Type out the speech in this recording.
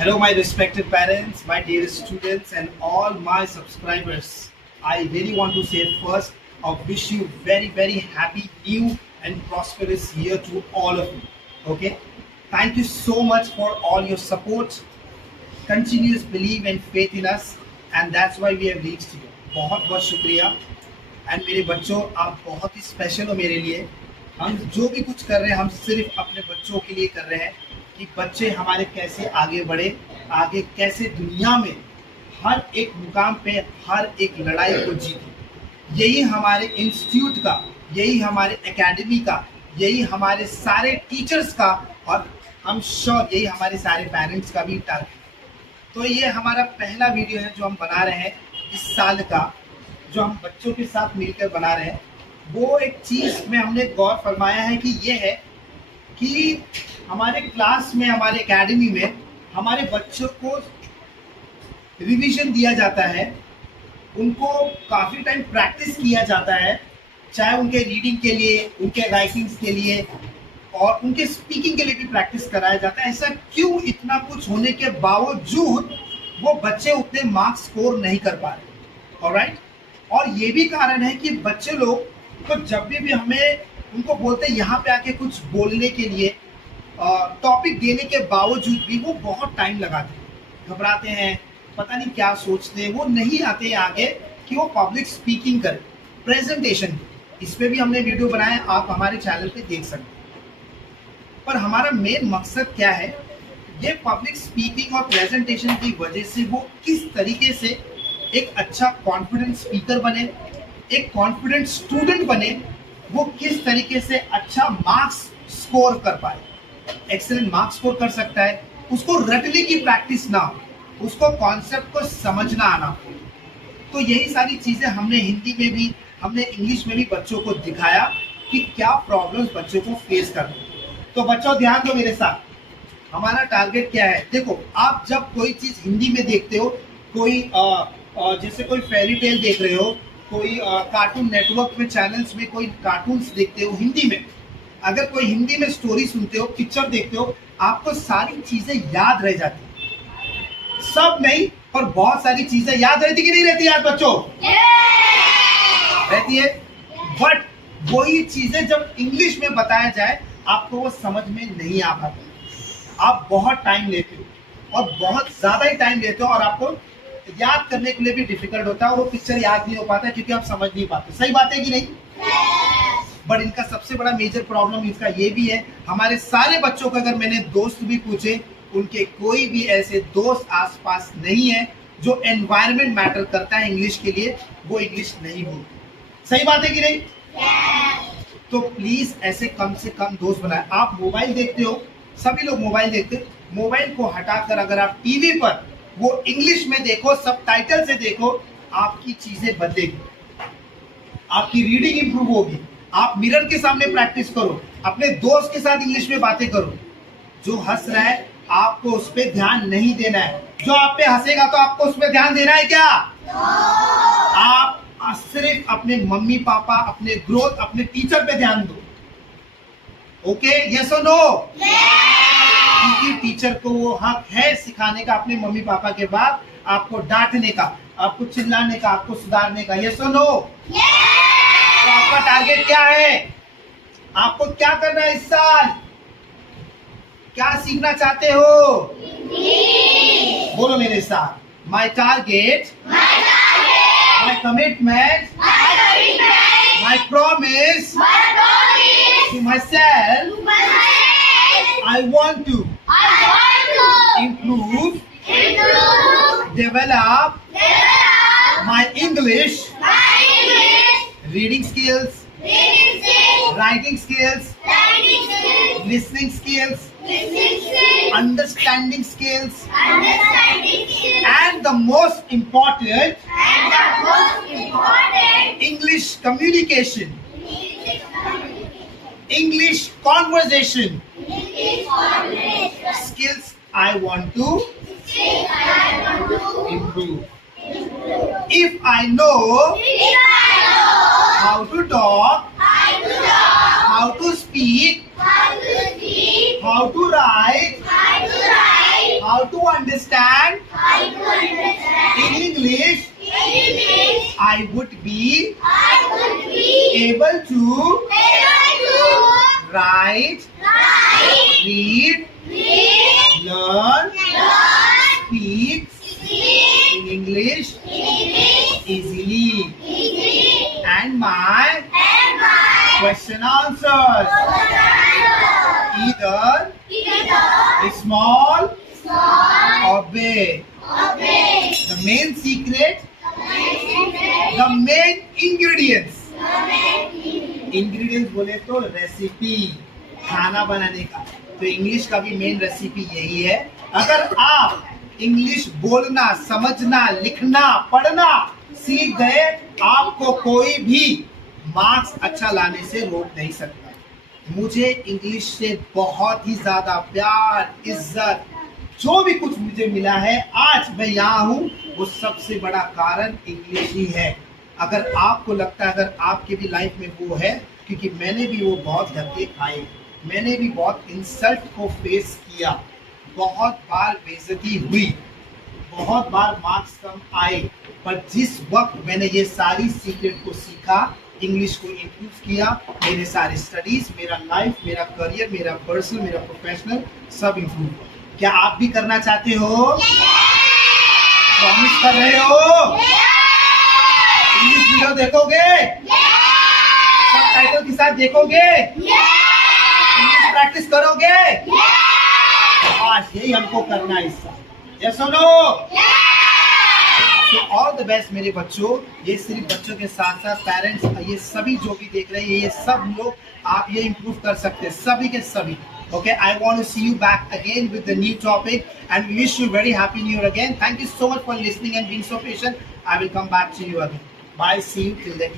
Hello, my respected parents, my dearest students, and all my subscribers. I really want to say first, I wish you very happy new and prosperous year to all of you. Okay, thank you so much for all your support, continuous belief and faith in us, and that's why we have reached here. बहुत बहुत शुक्रिया. And मेरे बच्चों, आप बहुत ही special हो मेरे लिए. हम जो भी कुछ कर रहे हैं, हम सिर्फ अपने बच्चों के लिए कर रहे हैं कि बच्चे हमारे कैसे आगे बढ़े, आगे कैसे दुनिया में हर एक मुकाम पे हर एक लड़ाई को जीते. यही हमारे इंस्टीट्यूट का, यही हमारे एकेडमी का, यही हमारे सारे टीचर्स का, और हम श्योर यही हमारे सारे पेरेंट्स का भी टारगेट. तो ये हमारा पहला वीडियो है जो हम बना रहे हैं इस साल का, जो हम बच्चों के साथ मिलकर बना रहे हैं. वो एक चीज़ में हमने गौर फरमाया है कि ये है कि हमारे क्लास में, हमारे एकेडमी में हमारे बच्चों को रिवीजन दिया जाता है, उनको काफ़ी टाइम प्रैक्टिस किया जाता है, चाहे उनके रीडिंग के लिए, उनके राइटिंग्स के लिए और उनके स्पीकिंग के लिए भी प्रैक्टिस कराया जाता है. ऐसा क्यों, इतना कुछ होने के बावजूद वो बच्चे उतने मार्क्स स्कोर नहीं कर पा रहे. ऑलराइट. और ये भी कारण है कि बच्चे लोग तो जब भी हमें उनको बोलते हैं यहाँ पे आके कुछ बोलने के लिए, टॉपिक देने के बावजूद भी वो बहुत टाइम लगाते हैं, घबराते हैं, पता नहीं क्या सोचते हैं, वो नहीं आते हैं आगे कि वो पब्लिक स्पीकिंग करें, प्रेजेंटेशन. इस पे भी हमने वीडियो बनाया, आप हमारे चैनल पे देख सकते हैं. पर हमारा मेन मकसद क्या है, ये पब्लिक स्पीकिंग और प्रेजेंटेशन की वजह से वो किस तरीके से एक अच्छा कॉन्फिडेंट स्पीकर बने, एक कॉन्फिडेंट स्टूडेंट बने, वो किस तरीके से अच्छा मार्क्स स्कोर कर पाए, एक्सेलेंट मार्क्स स्कोर कर सकता है. उसको रटने की प्रैक्टिस ना हो, उसको कॉन्सेप्ट को समझना आना हो. तो यही सारी चीज़ें हमने हिंदी में भी, हमने इंग्लिश में भी बच्चों को दिखाया कि क्या प्रॉब्लम्स बच्चों को फेस करते हैं. तो बच्चों ध्यान दो मेरे साथ, हमारा टारगेट क्या है. देखो, आप जब कोई चीज़ हिंदी में देखते हो, कोई जैसे कोई फेरी टेल देख रहे हो, कोई कार्टून नेटवर्क में चैनल्स में कोई कार्टून्स देखते हो हिंदी में, अगर कोई हिंदी में स्टोरी सुनते हो, पिक्चर देखते हो, आपको सारी चीजें याद रह जाती. सब नहीं, पर बहुत सारी चीजें याद रहती कि नहीं रहती याद बच्चों? रहती है. बट वही चीजें जब इंग्लिश में बताया जाए, आपको वो समझ में नहीं आ पाती. आप बहुत टाइम लेते हो और बहुत ज्यादा ही टाइम लेते हो, और आपको याद करने के लिए भी डिफिकल्ट होता है, वो पिक्चर याद नहीं हो पाता है क्योंकि आप समझ नहीं पाते. सही बात है कि नहीं? बट इनका सबसे बड़ा मेजर प्रॉब्लम इसका ये भी है, हमारे सारे बच्चों को अगर मैंने दोस्त भी पूछे, उनके कोई भी ऐसे दोस्त आसपास नहीं है जो एनवायरनमेंट मैटर करता है इंग्लिश के लिए, वो इंग्लिश नहीं बोलते. सही बात है कि नहीं? तो प्लीज ऐसे कम से कम दोस्त बनाए. आप मोबाइल देखते हो, सभी लोग मोबाइल देखते हो, मोबाइल को हटाकर अगर आप टीवी पर वो इंग्लिश में देखो, सबटाइटल से देखो, आपकी चीजें बदलेगी, आपकी रीडिंग इंप्रूव होगी. आप मिरर के सामने प्रैक्टिस करो, अपने दोस्त के साथ इंग्लिश में बातें करो. जो हंस रहा है आपको उस पर ध्यान नहीं देना है, जो आप पे हंसेगा तो आपको उस पर ध्यान देना है क्या? आप सिर्फ अपने मम्मी पापा, अपने ग्रोथ, अपने टीचर पे ध्यान दो. ओके, यस और नो? क्योंकि टीचर को वो हक है सिखाने का अपने मम्मी पापा के बाद, आपको डांटने का, आपको चिल्लाने का, आपको सुधारने का. यस और नो? तो आपका टारगेट क्या है? आपको क्या करना है इस साल? क्या सीखना चाहते हो? बोलो मेरे साथ. My target, my commitment, my promise to myself, I want to improve, develop my English, reading skills, writing skills, listening skills, understanding skills, and the most important, English communication, English conversation. Skills I want to improve. If I know how to talk, how to speak, how to write, how to understand in English, I would be able to write, read, learn, speak in English easily, and my question answers either small or big. The main secret, the main ingredients. Ingredients बोले तो recipe, खाना बनाने का, तो English का भी main recipe यही है। अगर आप इंग्लिश बोलना, समझना, लिखना, पढ़ना सीख गए, आपको कोई भी मार्क्स अच्छा लाने से रोक नहीं सकता। मुझे इंग्लिश से बहुत ही ज्यादा प्यार, इज्जत, जो भी कुछ मुझे मिला है, आज मैं यहाँ हूँ, वो सबसे बड़ा कारण इंग्लिश ही है। अगर आपको लगता है, अगर आपके भी लाइफ में वो है, क्योंकि मैंने भी वो बहुत धक्के खाए, मैंने भी बहुत इंसल्ट को फेस किया, बहुत बार बेइज्जती हुई, बहुत बार मार्क्स कम आए, पर जिस वक्त मैंने ये सारी सीक्रेट को सीखा, इंग्लिश को इम्प्रूव किया, मेरे सारे स्टडीज, मेरा लाइफ, मेरा करियर, मेरा पर्सनल, मेरा प्रोफेशनल सब इम्प्रूव। क्या आप भी करना चाहते हो? प्रॉमिस कर रहे हो? इंग्लिश वीडियो देखोगे? सबटाइटल के साथ देखोगे? इंग्लिश प्रैक्टिस करोगे? आज यही हमको करना है इस साल। यस और नो? तो ऑल द बेस्ट मेरे बच्चों। ये सिर्फ बच्चों के साथ साथ पेरेंट्स, ये सभी जो भी देख रहे हैं, ये सब लोग आप ये इम्प्रूव कर सकते हैं, सभी के सभी। Okay, I want to see you back again with the new topic, and we wish you very happy new year again. Thank you so much for listening and being so patient. I will come back to you again. Bye. See you till then.